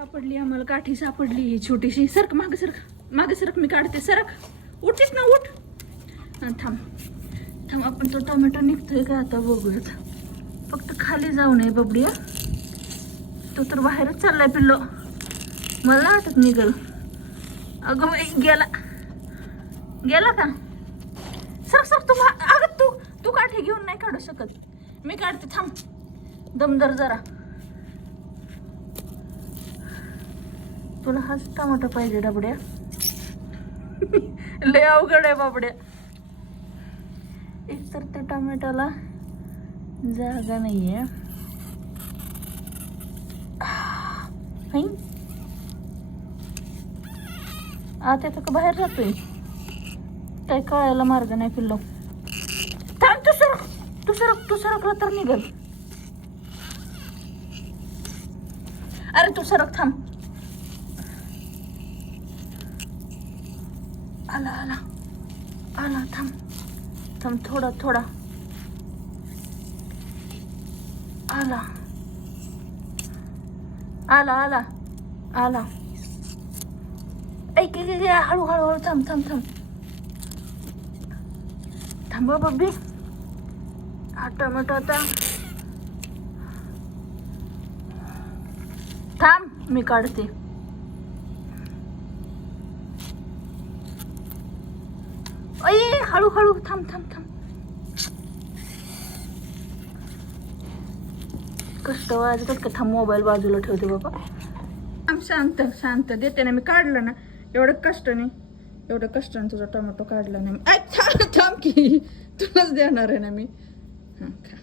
सापडली आम्हाला, काठी सापडली छोटीशी. सरक मागे सरक मी काढते. सरक, उठीस ना, उठ. थांब आपण तो टोमॅटो निघतोय का आता बघूयात. फक्त खाली जाऊ नये बबडी. तो तर बाहेरच चाललाय पिल्लो. मला वाटत निघल. अगं बाई, गेला का? सर तू अगं तू काठी घेऊन नाही काढू शकत. मी काढते, थांब. दमदर जरा. तुला हाच टमाटा पाहिजे डबड्या? लय अवघड आहे बाबड्या. एक तर त्या टोमॅटोला जागा नाहीये. आता तर बाहेर जातोय, काही कळायला मार्ग नाही पिल्लो. थांब, तू सरकला तर निघल. अरे तू सरक, थांब. आला थांब थोडा. आला. ऐक हळू थांब बब्बी. हा टोमॅटो आता थांब, मी काढते. हळू थांब. कष्ट वाजत का? थांब, मोबाईल बाजूला ठेवते बाबा. शांत देते ना. मी काढलं ना, एवढं कष्टाने तुझा टोमॅटो काढला ना. थांब की, तुलाच देणार आहे ना मी. खा.